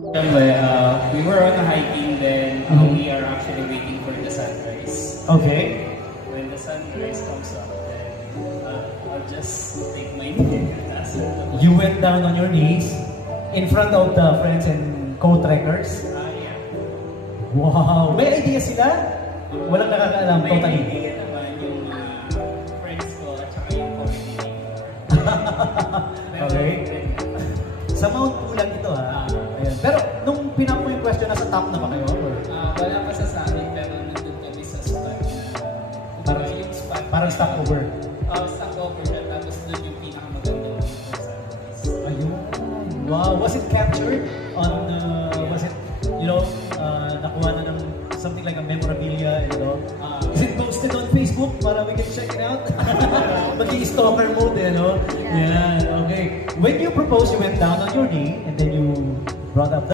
We were on a hiking then we are actually waiting for the sunrise. Okay. When the sunrise comes up, then I'll just take my knee and ask her to... You went down on your knees in front of the friends and co-trekkers? Yeah. Wow! May idea sila? Walang nakakaalam, May totally. idea naman yung friends ko at saka yung coordinator. Okay. Sa Mount Pulag ito ha. Ayan. Pero nung pinako yung question, nasa top na ba kayo? Or? Wala pa sa amin pero nandun kami sa spot na yung spot. Parang stopover. Stopover na tapos doon yung pinakamagandang view sa sunrise. Ayun. Wow. Was it captured on, was it, nakuha na ng something like a memorabilia, is it posted on Facebook para we can check it out? Mag-i-stalker mode, no? Yeah. Okay. When you proposed, you went down on your knee and then you brought up